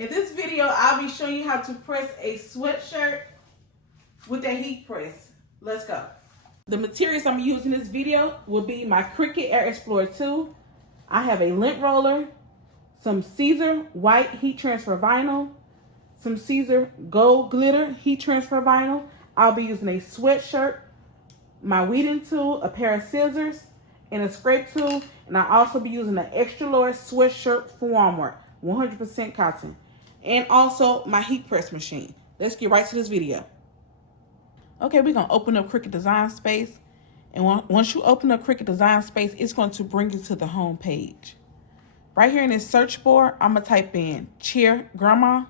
In this video, I'll be showing you how to press a sweatshirt with a heat press. Let's go. The materials I'm using in this video will be my Cricut Air Explorer 2. I have a lint roller, some Caesar white heat transfer vinyl, some Caesar gold glitter heat transfer vinyl. I'll be using a sweatshirt, my weeding tool, a pair of scissors, and a scrape tool. And I'll also be using an extra large sweatshirt for Walmart, 100% cotton. And also my heat press machine. Let's get right to this video. Okay, we're gonna open up Cricut Design Space. And once you open up Cricut Design Space, it's going to bring you to the home page. Right here in this search bar, I'm gonna type in chair grandma.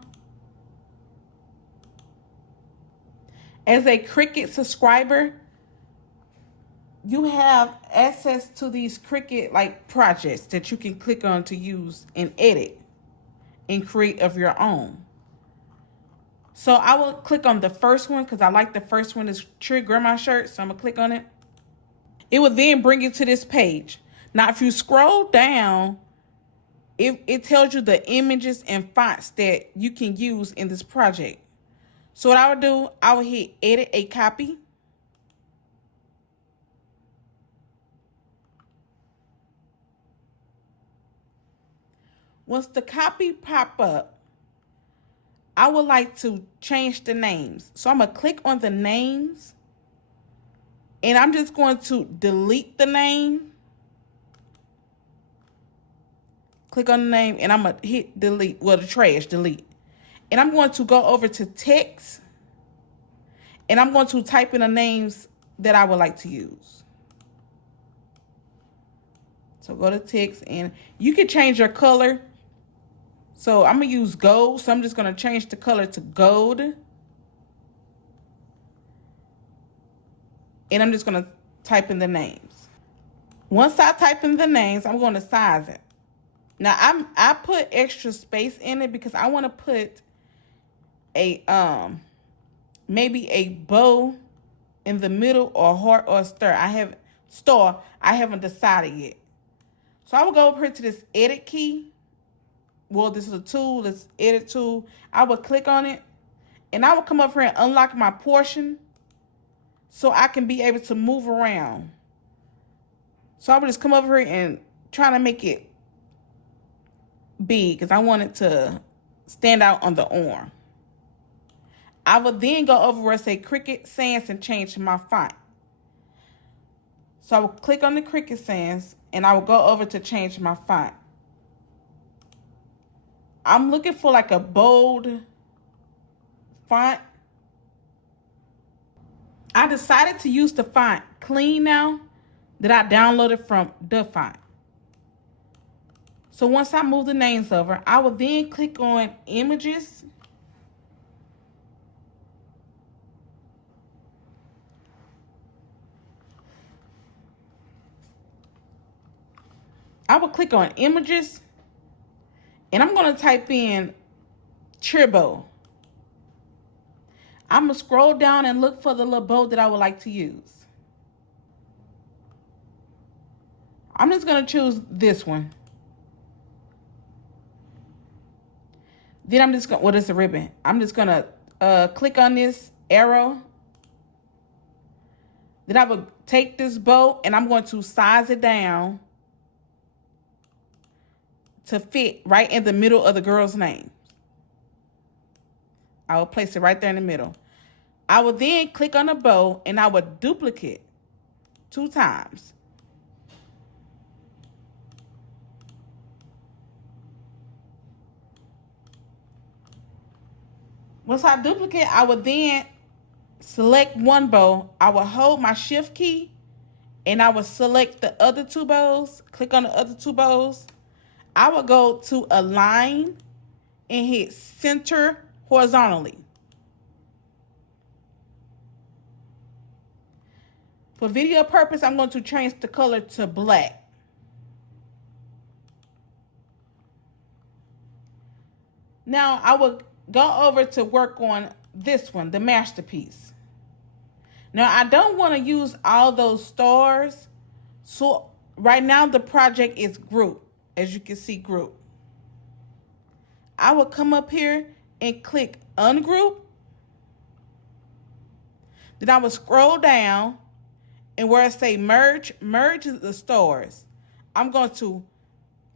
As a Cricut subscriber, you have access to these Cricut projects that you can click on to use and edit and create of your own. So I will click on the first one because I like the first one is Cheer Grandma Shirt. So I'm gonna click on it. It will then bring you to this page. Now, if you scroll down, it tells you the images and fonts that you can use in this project. So what I would do, I would hit edit a copy. Once the copy pop up, I would like to change the names. So I'm going to click on the names. And I'm just going to delete the name. Click on the name and I'm going to hit delete. Well, the trash, delete. And I'm going to go over to text. And I'm going to type in the names that I would like to use. So go to text and you can change your color. So I'm going to use gold. So I'm just going to change the color to gold. And I'm just going to type in the names. Once I type in the names, I'm going to size it. Now I put extra space in it because I want to put a maybe a bow in the middle or a heart or a star. I haven't decided yet. So I will go over here to this edit key. Well, this is a tool, this edit tool. I will click on it and I will come up here and unlock my portion so I can be able to move around. So I will just come over here and try to make it big because I want it to stand out on the arm. I will then go over where it says Cricut Sans and change my font. So I will click on the Cricut Sans and I will go over to change my font. I'm looking for like a bold font. I decided to use the font Clean now that I downloaded from the font. So once I move the names over, I will then click on images. I will click on images. And I'm going to type in Cheer. I'm going to scroll down and look for the little bow that I would like to use. I'm just going to choose this one. Then I'm just going to, well, it's a ribbon. I'm just going to click on this arrow. Then I will take this bow and I'm going to size it down to fit right in the middle of the girl's name. I will place it right there in the middle. I will then click on the bow and I will duplicate 2 times. Once I duplicate, I will then select one bow. I will hold my shift key and I will select the other 2 bows. Click on the other 2 bows. I will go to align and hit center horizontally. For video purpose, I'm going to change the color to black. Now I will go over to work on this one, the masterpiece. Now I don't want to use all those stars. So right now the project is group. As you can see, group. I will come up here and click ungroup. Then I will scroll down, and where it say merge the stars, I'm going to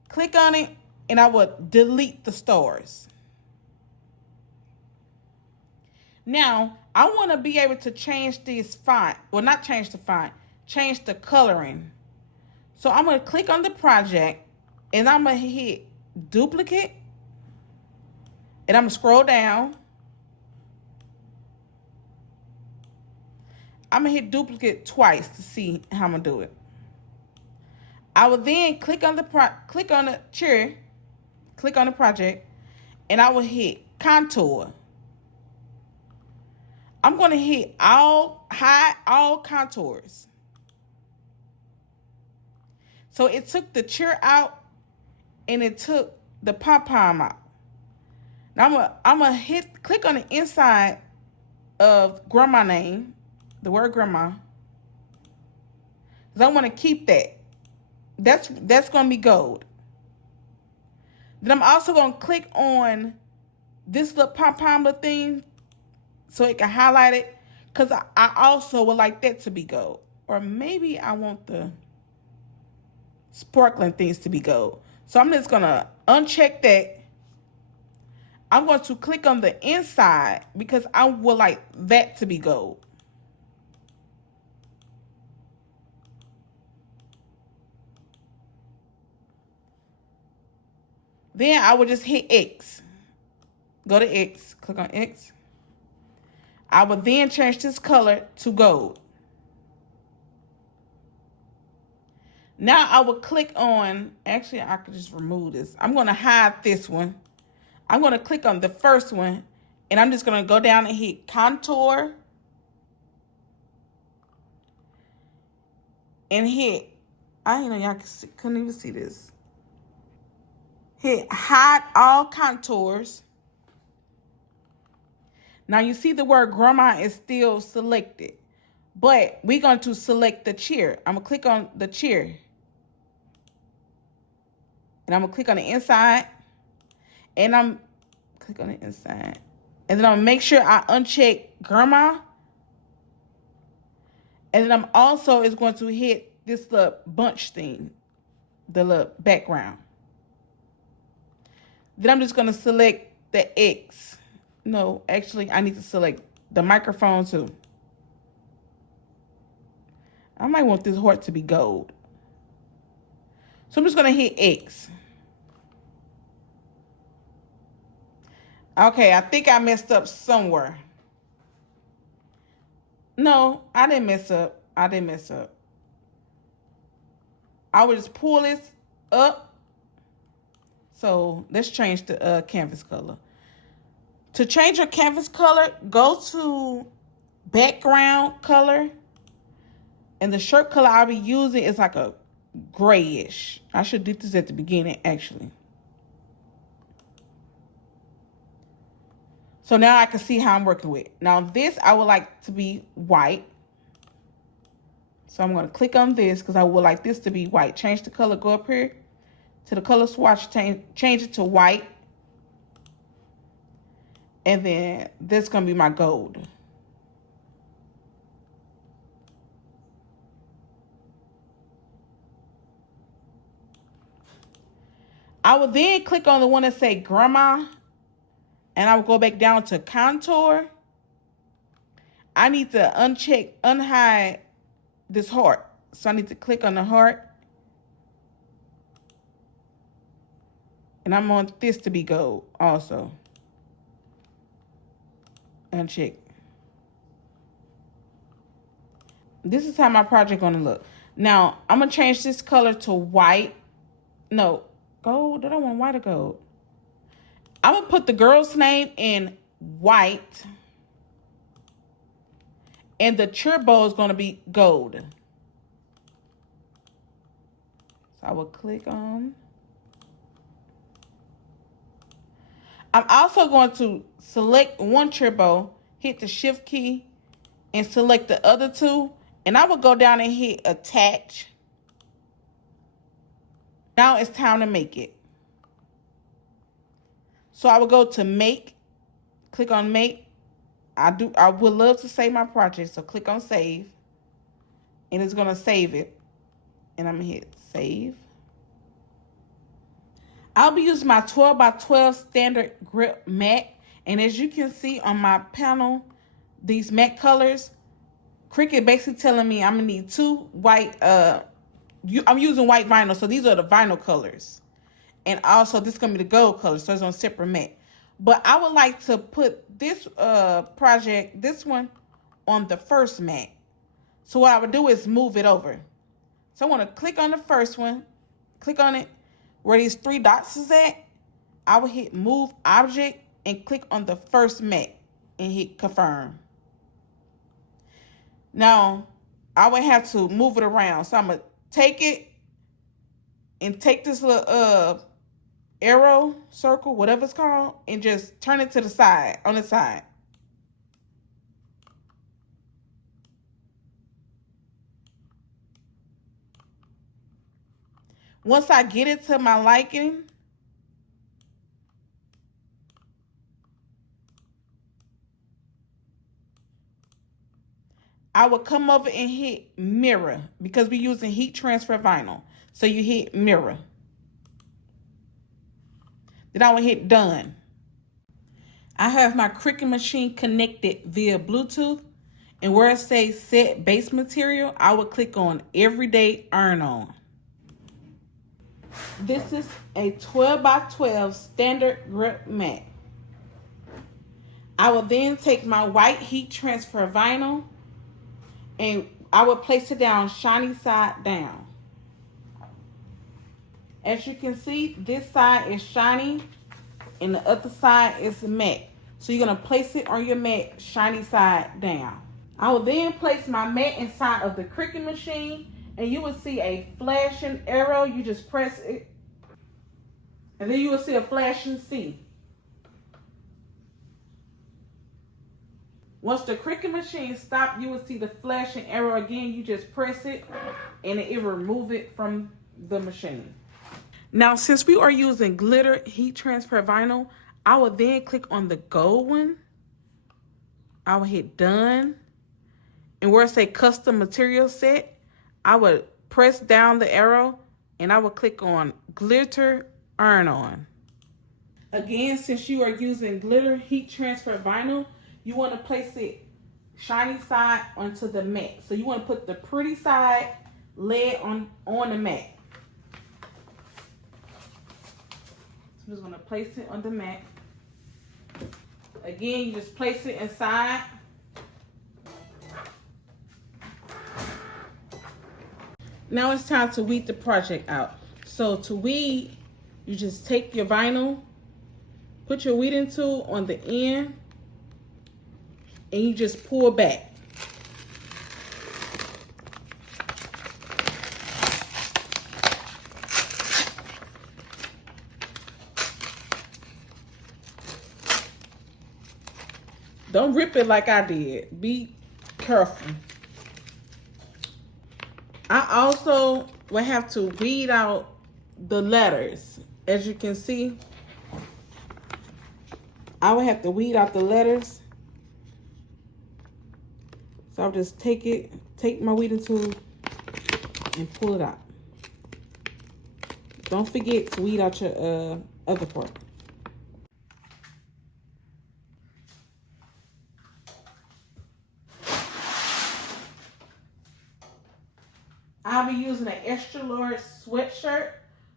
click on it, and I will delete the stars. Now, I want to be able to change this font. Well, not change the font, change the coloring. So I'm going to click on the project, and I'm going to hit duplicate, and I'm going to scroll down. I'm going to hit duplicate twice to see how I'm going to do it. I will then click on the chair, click on the project, and I will hit contour. I'm going to hit hide all contours. So it took the chair out, and it took the pom-pom out. Now I'm gonna click on the inside of grandma name, the word grandma, because I want to keep that. That's gonna be gold. Then I'm also gonna click on this little pom-pom thing so it can highlight it, because I also would like that to be gold. Or maybe I want the sparkling things to be gold. So I'm just gonna uncheck that. I'm going to click on the inside because I would like that to be gold. Then I will just hit X. Go to X, click on X. I will then change this color to gold. Now I will click on, actually I could just remove this. I'm going to hide this one. I'm going to click on the first one, and I'm just going to go down and hit contour and hit, I didn't know y'all couldn't even see this. Hit hide all contours. Now you see the word grandma is still selected, but we're going to select the chair. I'm going to click on the chair, and I'm going to click on the inside, and I'm click on the inside, and then I'm gonna make sure I uncheck grandma, and then I'm also is going to hit this little bunch thing, the little background. Then I'm just gonna select the X. No, actually I need to select the microphone too. I might want this heart to be gold, so I'm just gonna hit X. Okay, I think I messed up somewhere. No, I didn't mess up. I will just pull this up. So let's change the canvas color. To change your canvas color, go to background color. And the shirt color I'll be using is like a grayish. I should do this at the beginning, actually. So now I can see how I'm working with. Now this I would like to be white. So I'm going to click on this because I would like this to be white. Change the color, go up here to the color swatch, change it to white. And then this is going to be my gold. I will then click on the one that say grandma, and I will go back down to contour. I need to unhide this heart. So I need to click on the heart. And I want this to be gold also. Uncheck. This is how my project gonna look. Now, I'm gonna change this color to white. No, gold. I don't want white or gold. I'm gonna put the girl's name in white. And the turbo is gonna be gold. So I will click on. I'm also going to select one turbo, hit the shift key, and select the other two. And I will go down and hit attach. Now it's time to make it. So I would go to make, click on make. I would love to save my project, so click on save. And it's gonna save it. And I'm gonna hit save. I'll be using my 12 by 12 standard grip mat. And as you can see on my panel, these matte colors, Cricut basically telling me I'm gonna need 2 white, I'm using white vinyl, so these are the vinyl colors. And also this is gonna be the gold color, so it's on separate mat. But I would like to put this project, this one, on the first mat. So what I would do is move it over. So I wanna click on the first one, click on it, where these 3 dots is at. I will hit move object and click on the first mat and hit confirm. Now, I would have to move it around. So I'm going to take it and take this little arrow circle, whatever it's called, and just turn it to the side, on the side. Once I get it to my liking, I will come over and hit mirror because we're using heat transfer vinyl. So you hit mirror. Then I will hit done. I have my Cricut machine connected via Bluetooth. And where it says set base material, I will click on everyday iron on. This is a 12 by 12 standard grip mat. I will then take my white heat transfer vinyl and I will place it down shiny side down. As you can see, this side is shiny and the other side is matte. So you're going to place it on your mat shiny side down. I will then place my mat inside of the Cricut machine and you will see a flashing arrow. You just press it and then you will see a flashing C. Once the Cricut machine stops, you will see the flashing arrow again. You just press it and it will remove it from the machine. Now, since we are using glitter heat transfer vinyl, I will then click on the gold one. I will hit done. And where it say custom material set, I would press down the arrow and I will click on glitter iron on. Again, since you are using glitter heat transfer vinyl, you want to place it shiny side onto the mat. So you want to put the pretty side lid on the mat. So I'm just going to place it on the mat. Again, you just place it inside. Now it's time to weed the project out. So to weed, you just take your vinyl, put your weeding tool on the end, and you just pull back. Don't rip it like I did. Be careful. I also will have to weed out the letters. As you can see, I will have to weed out the letters. So I'll just take my weeding tool and pull it out. Don't forget to weed out your other part. I'll be using an extra large sweatshirt.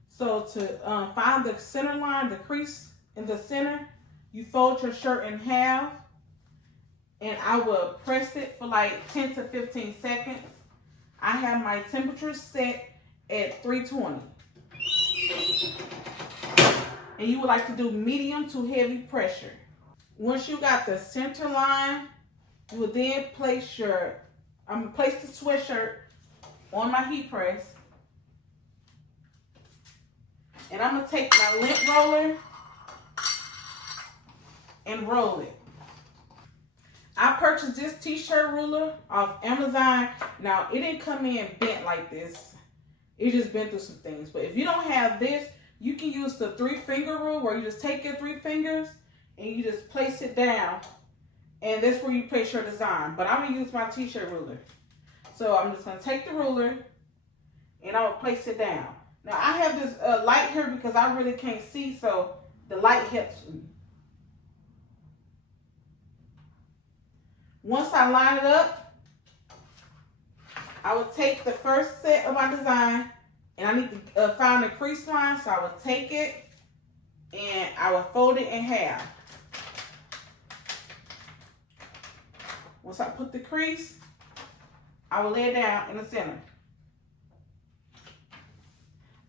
So to find the center line, the crease in the center, you fold your shirt in half. And I will press it for like 10 to 15 seconds. I have my temperature set at 320. And you would like to do medium to heavy pressure. Once you got the center line, you will then place the sweatshirt on my heat press. And I'm gonna take my lint roller and roll it. I purchased this t-shirt ruler off Amazon. Now, it didn't come in bent like this. It just bent through some things. But if you don't have this, You can use the 3-finger rule where you just take your 3 fingers and you just place it down. And that's where you place your design. But I'm going to use my t-shirt ruler. So I'm just going to take the ruler and I will place it down. Now I have this light here because I really can't see, so the light helps me. Once I line it up, I will take the first set of my design, and I need to find the crease line, so I will take it and I will fold it in half. Once I put the crease, I will lay it down in the center.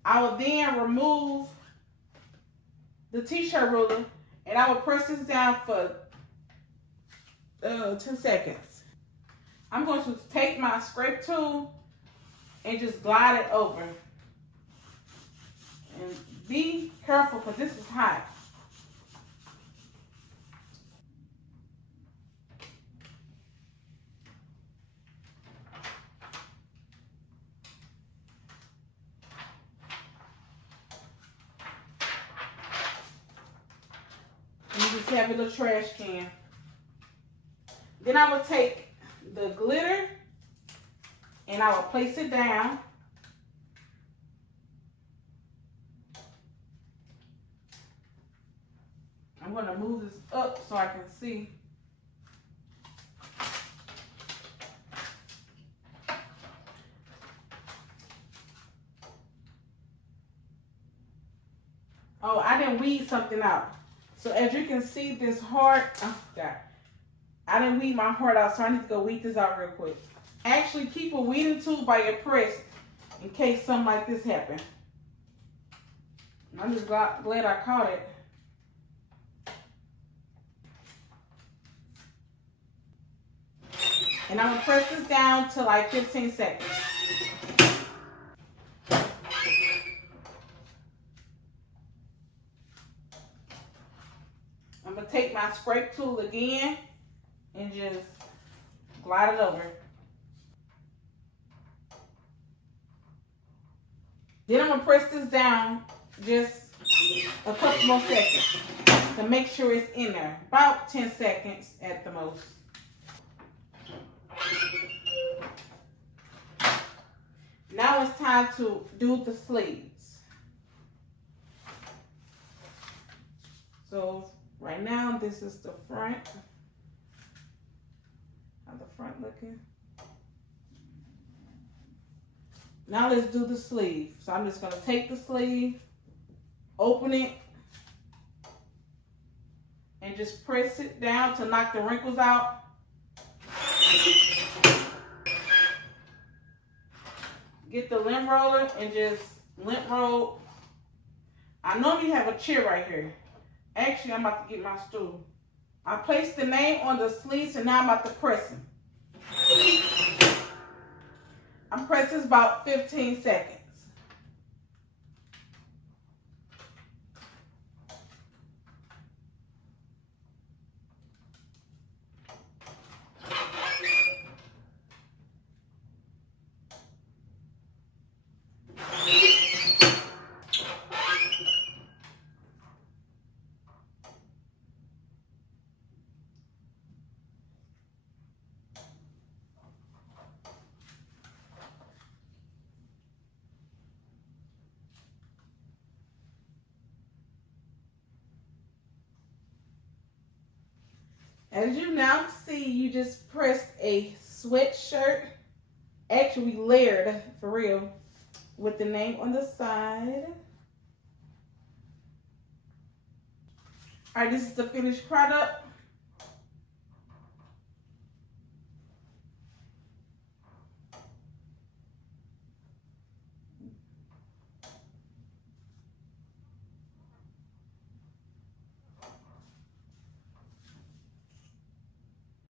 I will then remove the t-shirt ruler and I will press this down for 10 seconds. I'm going to take my scrape tool and just glide it over. And be careful because this is hot. And you just have a little trash can. Then I will take the glitter and I will place it down. I'm going to move this up so I can see. Oh, I didn't weed something out. So as you can see, this heart, oh God, I didn't weed my heart out, so I need to go weed this out real quick. Actually, keep a weeding tool by your press in case something like this happens. I'm just glad I caught it. And I'm going to press this down to like 15 seconds. I'm going to take my scrape tool again and just glide it over. Then I'm going to press this down just a couple more seconds to make sure it's in there. About 10 seconds at the most. Now it's time to do the sleeves. So right now this is the front. How the front looking. Now let's do the sleeve. So I'm just going to take the sleeve, open it, and just press it down to knock the wrinkles out. Get the lint roller and just lint roll. I normally have a chair right here. Actually, I'm about to get my stool. I placed the name on the sleeves and now I'm about to press them. I'm pressing about 15 seconds. As you now see, you just pressed a sweatshirt. Actually layered, for real, with the name on the side. All right, this is the finished product.